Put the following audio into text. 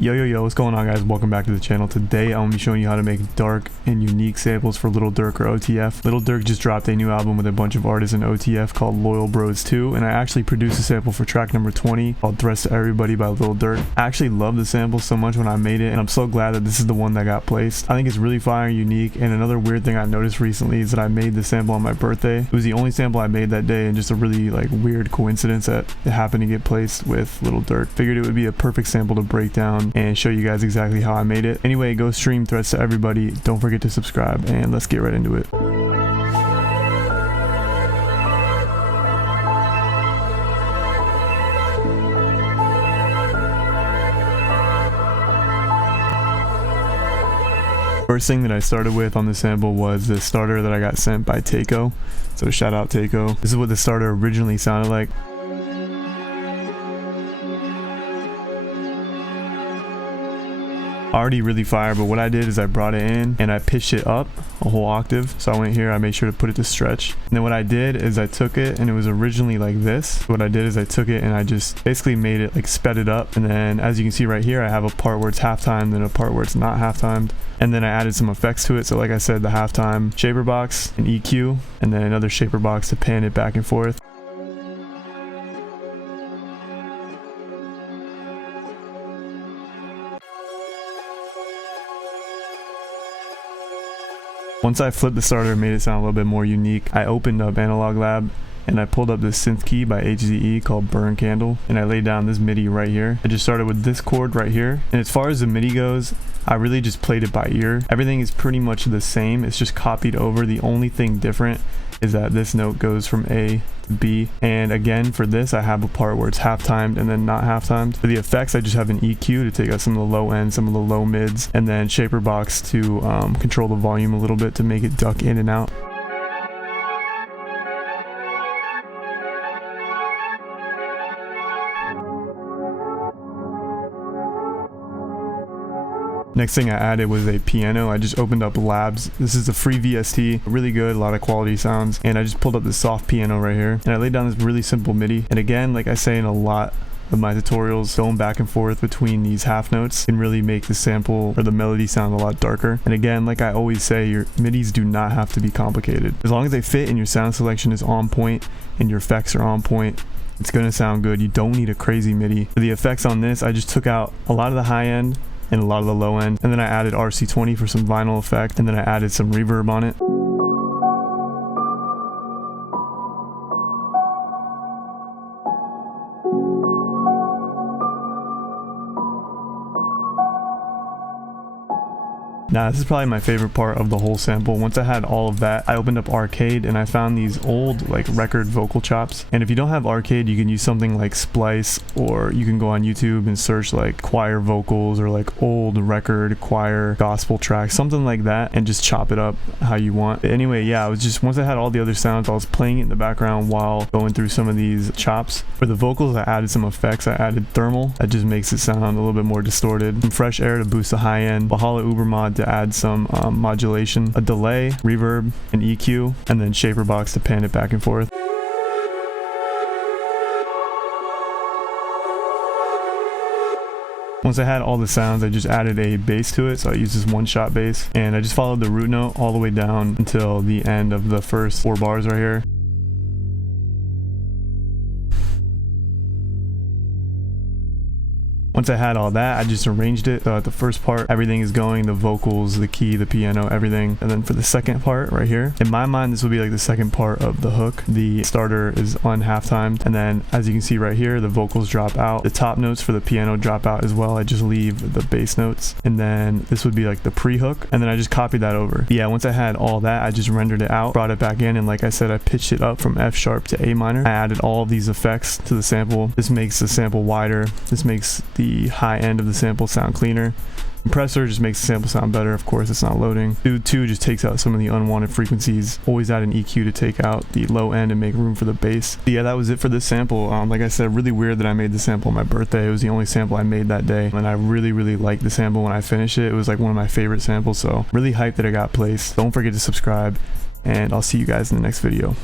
Yo, what's going on, guys? Welcome back to the channel. Today I'm going to be showing you how to make dark and unique samples for Lil Durk or OTF. Lil Durk just dropped a new album with a bunch of artists in OTF called Loyal Bros 2, and I actually produced a sample for track number 20 called Threats to Everybody by Lil Durk. I actually love the sample so much when I made it, and I'm so glad that this is the one that got placed. I think it's really fire and unique, and another weird thing I noticed recently is that I made the sample on my birthday. It was the only sample I made that day, and just a really weird coincidence that it happened to get placed with Lil Durk. Figured it would be a perfect sample to break down and show you guys exactly how I made it. Anyway, go stream Threats to Everybody. Don't forget to subscribe, and let's get right into it. First thing that I started with on the sample was the starter that I got sent by Tayko. So shout out Tayko. This is what the starter originally sounded like. Already really fire, but what I did is I brought it in and I pitched it up a whole octave. So I went here, I made sure to put it to stretch, and then what I did is I took it, and it was originally like this. What I did is I took it and I just basically made it sped it up, and then as you can see right here, I have a part where it's half-timed and a part where it's not half-timed, and then I added some effects to it. So like I said, the halftime shaper box, an EQ, and then another shaper box to pan it back and forth. Once I flipped the starter and made it sound a little bit more unique, I opened up Analog Lab and I pulled up this Synth Key by HZE called Burn Candle, and I laid down this MIDI right here. I just started with this chord right here, and as far as the MIDI goes, I really just played it by ear. Everything is pretty much the same, it's just copied over. The only thing different is that this note goes from A to B, and again for this I have a part where it's half-timed and then not half-timed. For the effects, I just have an EQ to take out some of the low end, some of the low mids, and then shaper box to control the volume a little bit to make it duck in and out. Next thing I added was a piano. I just opened up Labs. This is a free VST, really good, a lot of quality sounds, and I just pulled up this soft piano right here, and I laid down this really simple MIDI. And again, like I say in a lot of my tutorials, going back and forth between these half notes can really make the sample or the melody sound a lot darker. And again, like I always say, your MIDIs do not have to be complicated. As long as they fit and your sound selection is on point and your effects are on point, it's gonna sound good. You don't need a crazy MIDI. For the effects on this, I just took out a lot of the high end and a lot of the low end, and then I added RC20 for some vinyl effect, and then I added some reverb on it. Now this is probably my favorite part of the whole sample. Once I had all of that, I opened up Arcade and I found these old record vocal chops. And if you don't have Arcade, you can use something like Splice, or you can go on YouTube and search choir vocals or old record choir gospel tracks, something like that, and just chop it up how you want. But anyway, yeah, I was just, once I had all the other sounds, I was playing it in the background while going through some of these chops. For the vocals, I added some effects. I added thermal, that just makes it sound a little bit more distorted, some fresh air to boost the high end, Valhalla Ubermod to add some modulation, a delay, reverb, an EQ, and then shaper box to pan it back and forth. Once I had all the sounds, I just added a bass to it, so I used this one-shot bass, and I just followed the root note all the way down until the end of the first 4 bars right here. Once I had all that, I just arranged it. So at the first part, everything is going, the vocals, the key, the piano, everything. And then for the second part right here, in my mind, this will be the second part of the hook. The starter is on half-timed, and then as you can see right here, the vocals drop out. The top notes for the piano drop out as well. I just leave the bass notes, and then this would be the pre-hook, and then I just copied that over. Yeah, once I had all that, I just rendered it out, brought it back in, and like I said, I pitched it up from F sharp to A minor. I added all of these effects to the sample. This makes the sample wider. This makes the high end of the sample sound cleaner. Compressor just makes the sample sound better. Of course, it's not loading. Dude 2 just takes out some of the unwanted frequencies. Always add an EQ to take out the low end and make room for the bass. But yeah, that was it for this sample. Like I said, really weird that I made the sample on my birthday. It was the only sample I made that day, and I really liked the sample when I finished it. It was one of my favorite samples, so really hyped that it got placed. Don't forget to subscribe, and I'll see you guys in the next video.